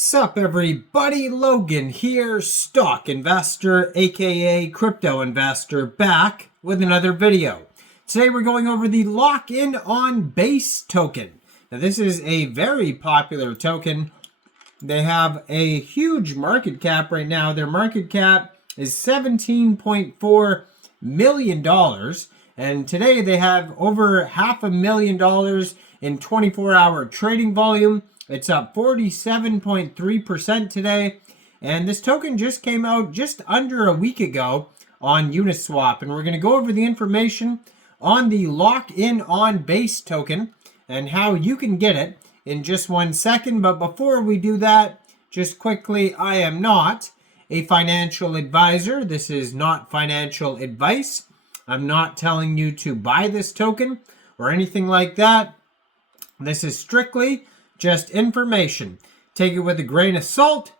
Sup everybody, Logan here, stock investor aka crypto investor, back with another video. Today we're going over the Lockin on Base token. Now this is a very popular token. They have a huge market cap right now. Their market cap is $17.4 million. And today they have over $500,000 in 24-hour trading volume. It's up 47.3% today. And this token just came out just under a week ago on Uniswap. And we're going to go over the information on the Lockin on Base token and how you can get it in just 1 second. But before we do that, just quickly, I am not a financial advisor. This is not financial advice. I'm not telling you to buy this token or anything like that. This is strictly just information. Take it with a grain of salt.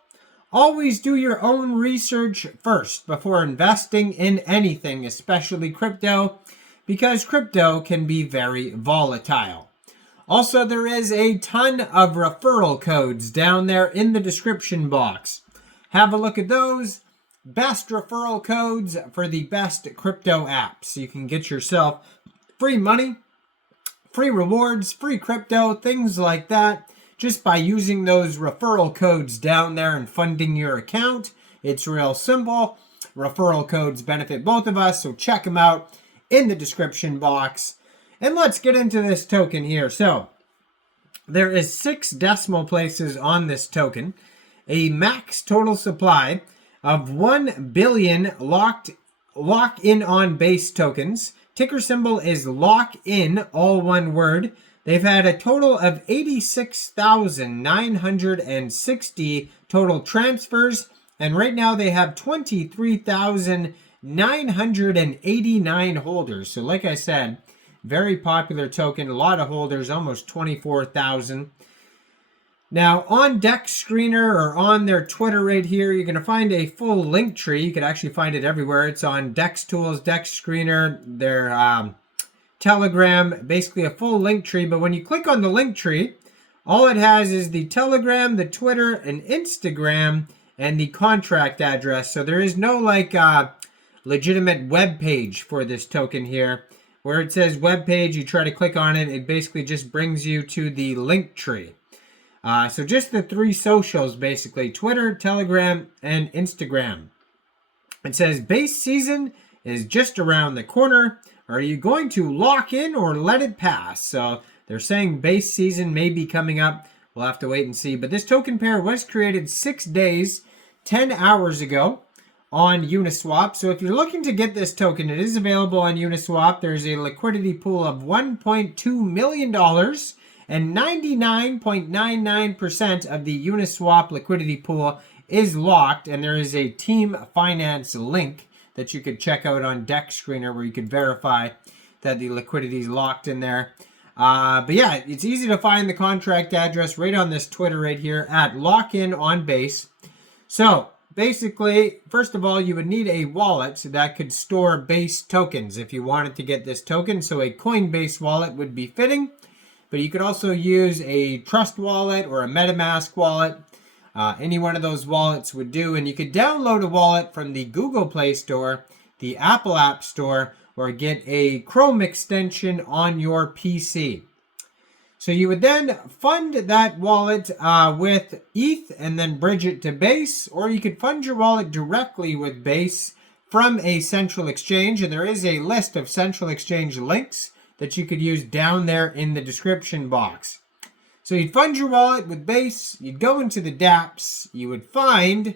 Always do your own research first before investing in anything, especially crypto, because crypto can be very volatile. Also, there is a ton of referral codes down there in the description box. Have a look at those. Best referral codes for the best crypto apps. You can get yourself free money, free rewards, free crypto, things like that, just by using those referral codes down there and funding your account. It's real simple. Referral codes benefit both of us, so check them out in the description box. And let's get into this token here. So there is 6 decimal places on this token. A max total supply of 1 billion Lockin on Base tokens. Ticker symbol is Lockin, all one word. They've had a total of 86,960 total transfers, and right now they have 23,989 holders. So like I said, very popular token, a lot of holders, almost 24,000. Now on DEX Screener or on their Twitter right here, you're going to find a full link tree. You can actually find it everywhere. It's on DEX Tools, DEX Screener, their Telegram, basically a full link tree. But when you click on the link tree, all it has is the Telegram, the Twitter, and Instagram, and the contract address. So there is no like legitimate web page for this token here. Where it says web page, you try to click on it, it basically just brings you to the link tree. So just the 3 socials, basically, Twitter, Telegram, and Instagram. It says base season is just around the corner. Are you going to lock in or let it pass? So they're saying base season may be coming up. We'll have to wait and see. But this token pair was created 6 days, 10 hours ago on Uniswap. So if you're looking to get this token, it is available on Uniswap. There's a liquidity pool of $1.2 million. And 99.99% of the Uniswap liquidity pool is locked. And there is a team finance link that you could check out on DEX Screener where you could verify that the liquidity is locked in there. But yeah, it's easy to find the contract address right on this Twitter right here at Lockin on Base. So basically, first of all, you would need a wallet that could store Base tokens if you wanted to get this token. So a Coinbase wallet would be fitting. But you could also use a Trust wallet or a MetaMask wallet. Any one of those wallets would do. And you could download a wallet from the Google Play Store, the Apple App Store, or get a Chrome extension on your PC. So you would then fund that wallet with ETH and then bridge it to Base. Or you could fund your wallet directly with Base from a central exchange. And there is a list of central exchange links that you could use down there in the description box. So you'd fund your wallet with Base, you'd go into the dApps, you would find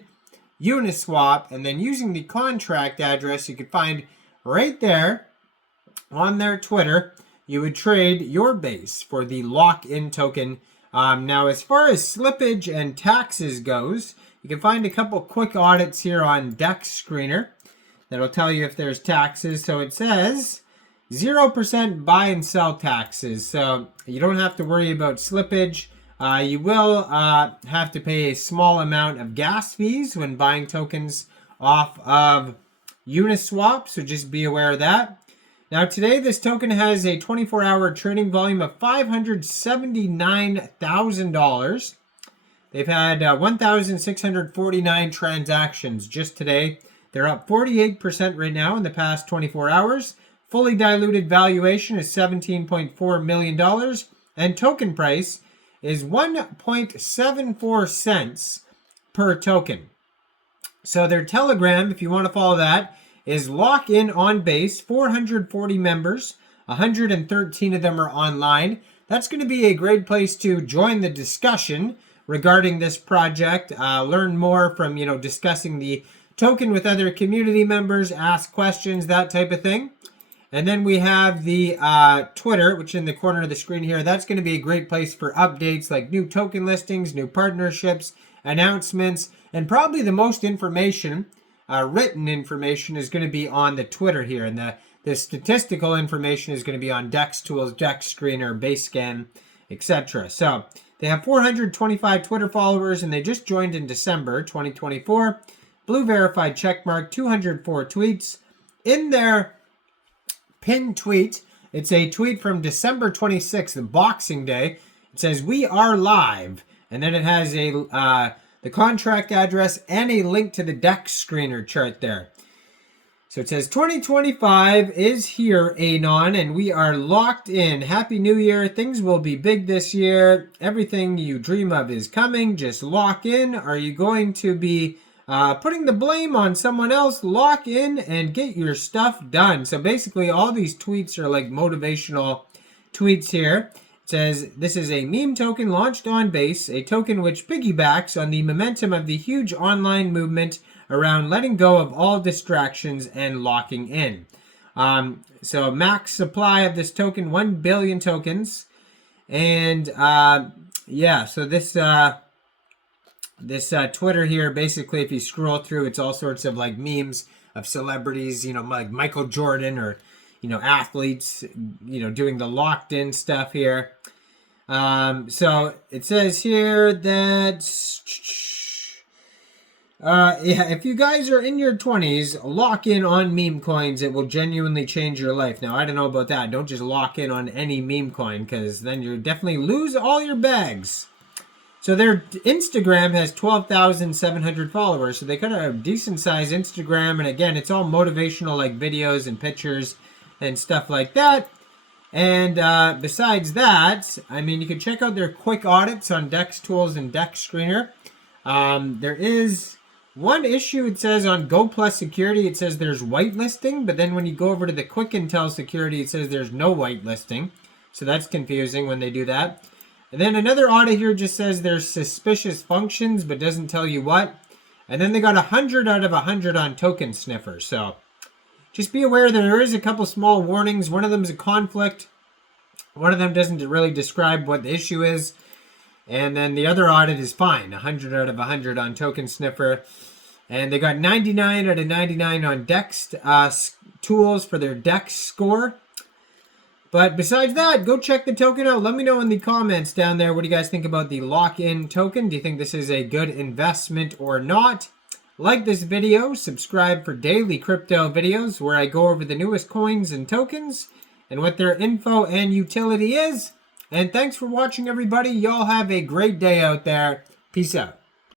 Uniswap, and then using the contract address you could find right there on their Twitter, you would trade your Base for the Lockin token. Now as far as slippage and taxes goes, you can find a couple quick audits here on DEX Screener that'll tell you if there's taxes. So it says 0% buy and sell taxes, so you don't have to worry about slippage. You will have to pay a small amount of gas fees when buying tokens off of Uniswap, so just be aware of that. Now today, this token has a 24-hour trading volume of $579,000. They've had 1,649 transactions just today. They're up 48% right now in the past 24 hours. Fully diluted valuation is $17.4 million. And token price is 1.74 cents per token. So their Telegram, if you want to follow that, is Lockin on Base. 440 members. 113 of them are online. That's going to be a great place to join the discussion regarding this project. Learn more from, discussing the token with other community members, ask questions, that type of thing. And then we have the Twitter, which is in the corner of the screen here. That's going to be a great place for updates like new token listings, new partnerships, announcements, and probably the most information, written information, is going to be on the Twitter here. And the statistical information is going to be on DEX Tools, DEX Screener, Basescan, etc. So they have 425 Twitter followers, and they just joined in December 2024. Blue verified checkmark, 204 tweets. In their pinned tweet, it's a tweet from December 26th, Boxing Day. It says, "We are live," and then it has the contract address and a link to the DEX Screener chart there. So it says, 2025 is here, Anon, and we are locked in. Happy New Year. Things will be big this year. Everything you dream of is coming. Just lock in. Are you going to be putting the blame on someone else? Lock in and get your stuff done. So basically, all these tweets are like motivational tweets here. It says, this is a meme token launched on Base, a token which piggybacks on the momentum of the huge online movement around letting go of all distractions and locking in. So max supply of this token, 1 billion tokens. And so this Twitter here, basically, if you scroll through, it's all sorts of like memes of celebrities, like Michael Jordan or, athletes, doing the locked in stuff here. So it says here that, if you guys are in your 20s, lock in on meme coins. It will genuinely change your life. Now, I don't know about that. Don't just lock in on any meme coin, because then you definitely lose all your bags. So their Instagram has 12,700 followers. So they got a decent sized Instagram. And again, it's all motivational, like videos and pictures and stuff like that. And besides that, you can check out their quick audits on DEX Tools and DEX Screener. There is one issue, it says on Go Plus Security, it says there's whitelisting, but then when you go over to the Quick Intel Security, it says there's no whitelisting. So that's confusing when they do that. And then another audit here just says there's suspicious functions, but doesn't tell you what. And then they got 100 out of 100 on Token Sniffer. So just be aware that there is a couple small warnings. One of them is a conflict. One of them doesn't really describe what the issue is. And then the other audit is fine, 100 out of 100 on Token Sniffer. And they got 99 out of 99 on DEX Tools for their DEX score. But besides that, go check the token out. Let me know in the comments down there, what do you guys think about the lock-in token? Do you think this is a good investment or not? Like this video, subscribe for daily crypto videos where I go over the newest coins and tokens and what their info and utility is. And thanks for watching, everybody. Y'all have a great day out there. Peace out.